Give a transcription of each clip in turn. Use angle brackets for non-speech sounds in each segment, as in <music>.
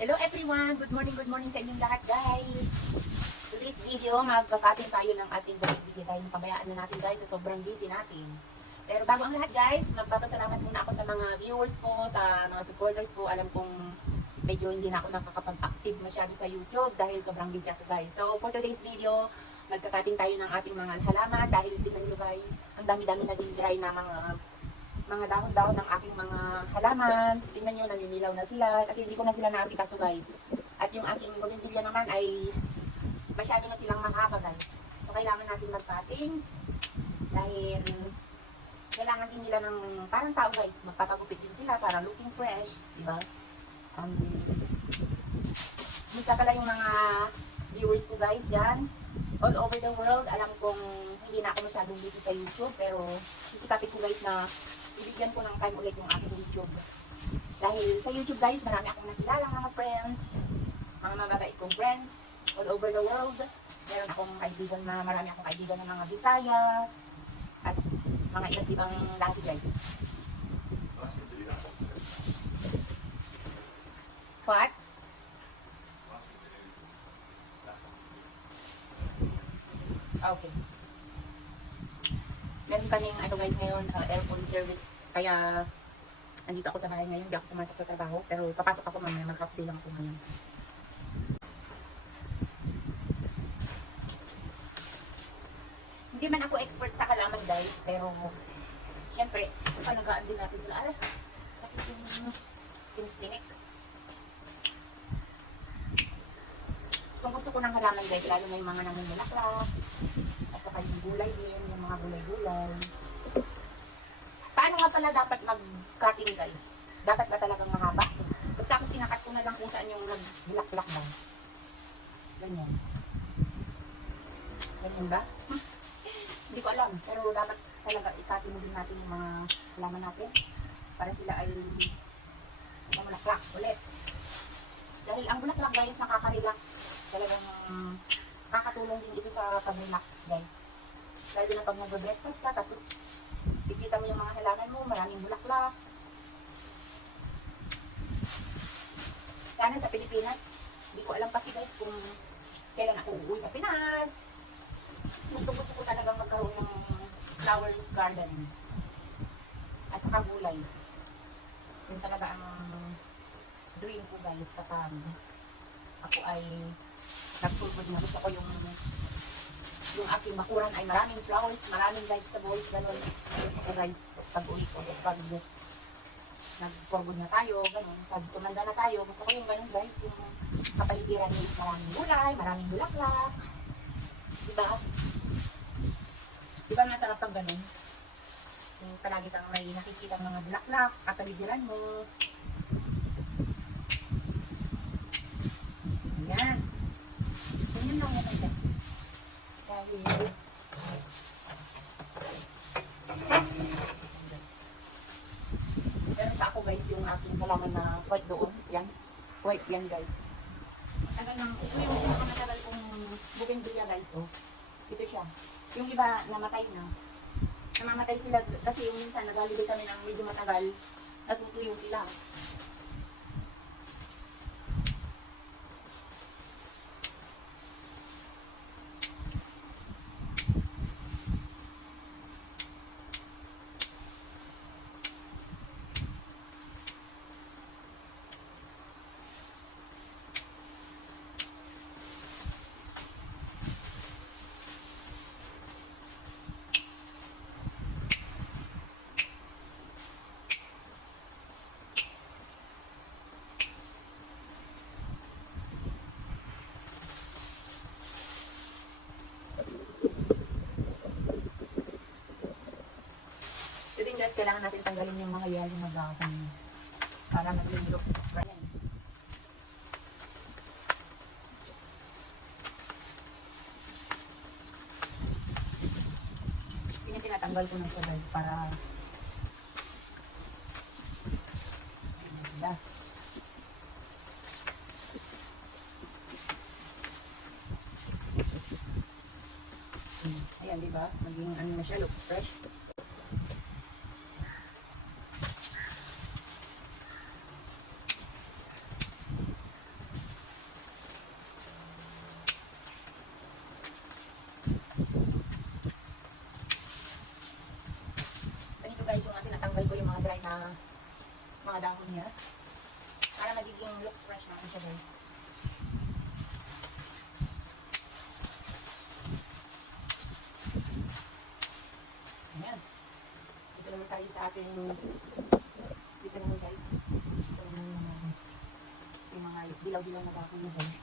Hello everyone! Good morning, good morning sa inyong lahat guys! Today's video, magkakating tayo ng ating vlog video dahil napabayaan na natin guys sa sobrang busy natin. Pero bago ang lahat guys, magpapasalamat muna ako sa mga viewers ko, sa mga supporters ko. Alam kong medyo hindi na ako nakakapag-active masyado sa YouTube dahil sobrang busy ako guys. So for today's video, magkakating tayo ng ating mga halaman dahil tingnan nyo guys, ang dami-dami na din dry na mga mga dahon-dahon ng aking mga halaman. Tingnan nyo, naninilaw na sila kasi hindi ko na sila naasikaso guys. At yung aking bougainvillea naman ay masyado na silang mahaba guys. So kailangan natin magpating dahil kailangan din nila ng parang tao guys. Magpapagupit din sila para looking fresh. Diba? Um, Musta pala yung mga viewers ko guys dyan. All over the world, alam kong hindi na ako masyadong busy sa YouTube pero sisikapin ko guys na ibigyan ko ng time ulit yung aking YouTube. Dahil sa YouTube guys, marami akong nakilala mga friends, mga mababait kong friends all over the world. Meron akong kaibigan na marami akong kaibigan ng mga Visayas at mga iba't ibang lasi guys. What? Okay. Meron kaming ano guys ngayon, uh, aircon service. Kaya andito ako sa bahay ngayon, hindi ako pumasok sa trabaho. Pero papasok ako mamaya, mag-half day lang ako ngayon. Hindi man ako expert sa halaman guys, pero syempre, palagaan din natin sila. Ay, sakit yung tinik-tinik. Kung gusto ko ng halaman guys, lalo na yung mga namumulaklak, at saka yung gulay din, yung mga gulay-gulay. Paano nga pala dapat mag-cutting guys? Dapat ba talagang mahaba? Basta ako sinakat ko na lang kung saan yung nagbulaklak ba. Ganyan. Ganyan ba? <laughs> Hindi ko alam. Pero dapat talaga ikatin din natin yung mga halaman natin para sila ay mamulaklak ulit. Dahil ang bulaklak guys nakaka-relax. Talagang um, nakakatulong din ito sa pag-relax guys. Lalo na pag mag-breakfast ka tapos Ikita mo yung mga halaman mo, maraming bulaklak. Sana sa Pilipinas, hindi ko alam kasi guys kung kailan ako uuwi sa Pinas. Gusto gusto ko talagang magkaroon ng flowers garden. At saka gulay. Yun talaga ang dream ko guys kapag ako ay nagpulbod na gusto ko yung yung aking bakuran ay maraming flowers, maraming vegetables, ganun. Gusto guys, pag uwi ko, pag nag-forward na tayo, ganun. Pag tumanda na tayo, gusto ko yung ganun guys, yung kapaligiran ng maraming gulay, maraming bulaklak. Diba? Diba masarap pag ganun? Yung palagi kang may nakikita ng mga bulaklak, kapaligiran mo. Ayan. Ganyan lang yan guys. Meron pa ako guys yung aking halaman na white doon. Yan. White yan guys. Tagal nang, ito yung pinakamatagal kong bougainvillea guys oh. Ito siya. Yung iba namatay na. Namamatay sila kasi yung minsan nagalibay kami ng medyo matagal. Natutuyo sila. Kailangan natin tanggalin yung mga yelo na dahon. Para maglindok. Ayan. Yun yung tinatanggal ko ng sabay para Ayan. Ayan, di ba? Maging ano na siya, looks fresh. Looks fresh natin siya guys. Ayan. Dito naman tayo sa ating dito naman guys. So, yung mga yung dilaw-dilaw na bago na guys.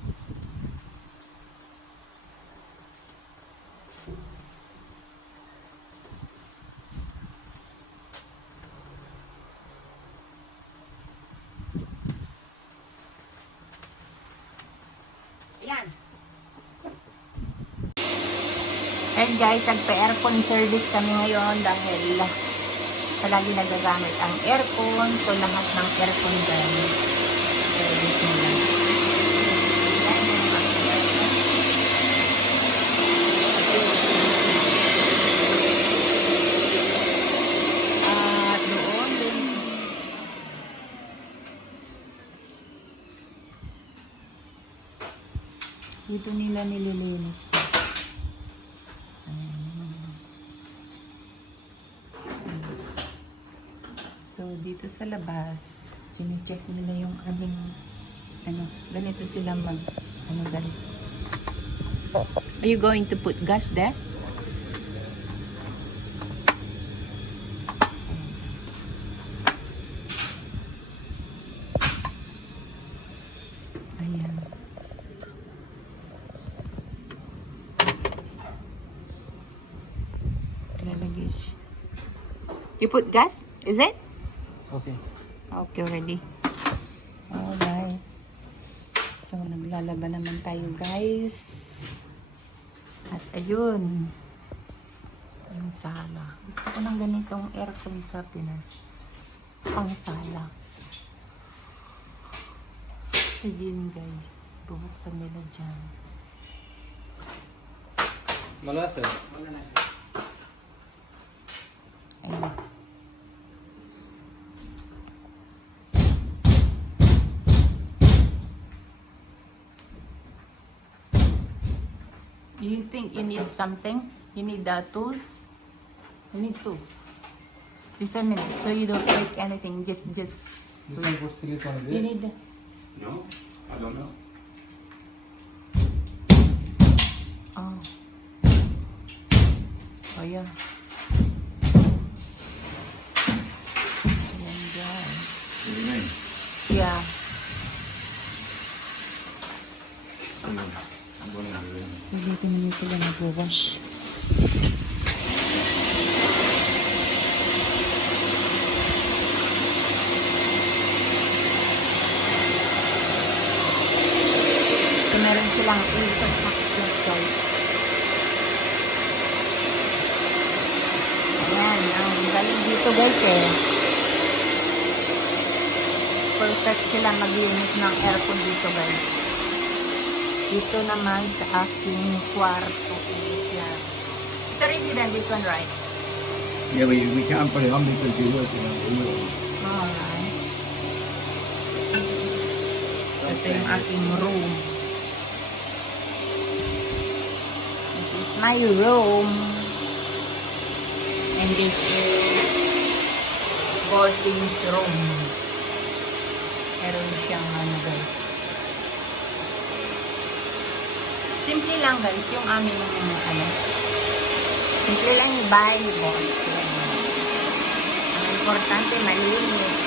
Ayan. And guys, nagpa-aircon service kami ngayon dahil palagi nagagamit ang aircon. So, lahat ng aircon guys, service nila. Dito nila nililinis. Dito sa labas, chine-check nila yung aming, ano, ganito sila mag, ano, ganito. Are you going to put gas there? You put gas? Is it? Okay. Okay, ready. Alright. So, naglalaban naman tayo, guys. At ayun. Yung sala. Gusto ko ng ganitong aircon sa Pinas. Pang sala. So, yun, guys. Bubuksan nila dyan. Malasa. Ayun. You think you need something? You need the tools? You need tools. Just a minute, so you don't break anything. Just, just. One put silicone You need. The, No, I don't know. oh. Oh yeah. Ayan, guys. What do you mean? Yeah. I'm, I'm going to do it. So, dito naman sila nag-wash. So, meron silang isa sa guys. Ayan, ang galing dito guys eh. Perfect sila maglinis ng aircon dito guys. Dito naman sa aking kwarto. Yan. Ito rin din this one, right? Yeah, you, we can't put it on because you're working on the wheel. Alright. Ito yung aking room. This is my room. And this is Gordon's room. Meron siyang ano guys. Simple lang guys, yung aming ano. Simple lang yung. Yan. Ang importante, malinis.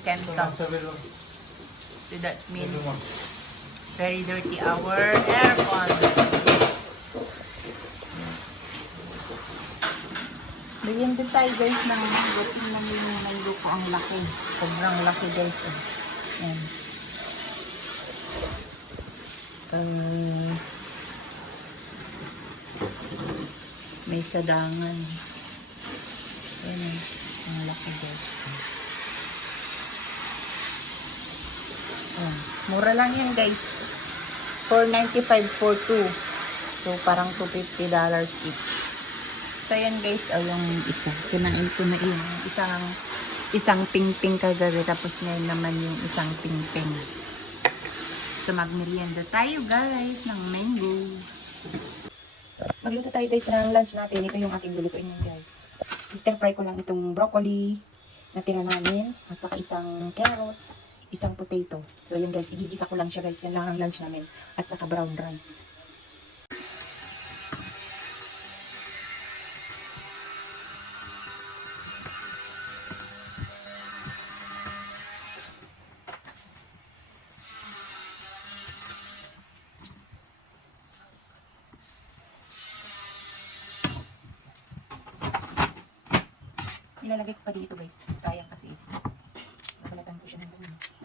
The chemical. So that means very dirty our aircon. Bigyan din tayo guys ng lutin ng yung mango ko ang laki. Sobrang laki guys. Oh. Yan. Uh, may sadangan. Yan. oh. Ang laki guys. Mura lang yan guys. 495 for two. So parang 250 dollars each. So yan guys, oh, yung isa. Kinain ko na yung isang isang ping-ping kagabi. Tapos ngayon naman yung isang ping-ping. So magmerienda tayo guys ng mango. Magluto tayo guys ng lunch natin. Ito yung aking lulutuin ngayon guys. Stir fry ko lang itong broccoli na tira namin. At saka isang carrots isang potato. So, ayan guys, igigisa ko lang siya guys. Yan lang ang lunch namin. At saka brown rice. Nilalagay ko pa dito guys. Sayang kasi. Nakalatan ko siya ng dumi.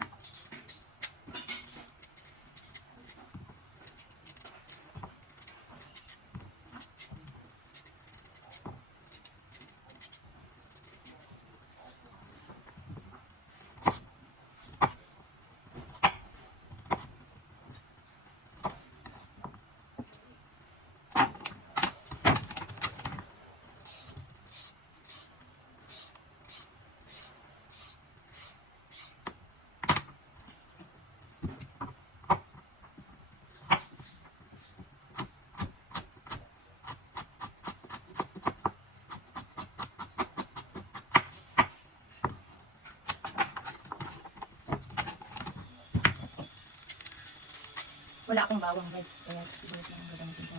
Wala akong bawang guys. Kaya siguro lang ang gagamitin ko.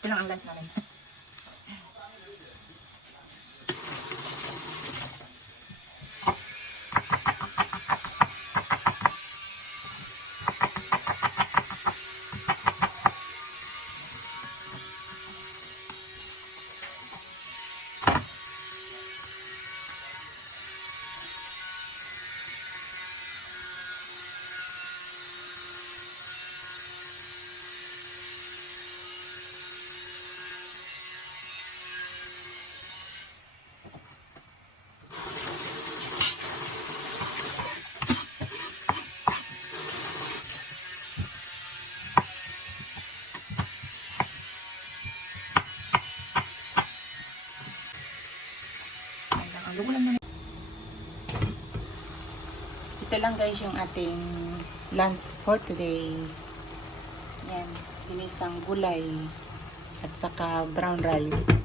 Ito lang ang lunch namin. Ayan lang, ang lugulan na ito lang guys yung ating lunch for today. Yan, sinisang gulay at saka brown rice.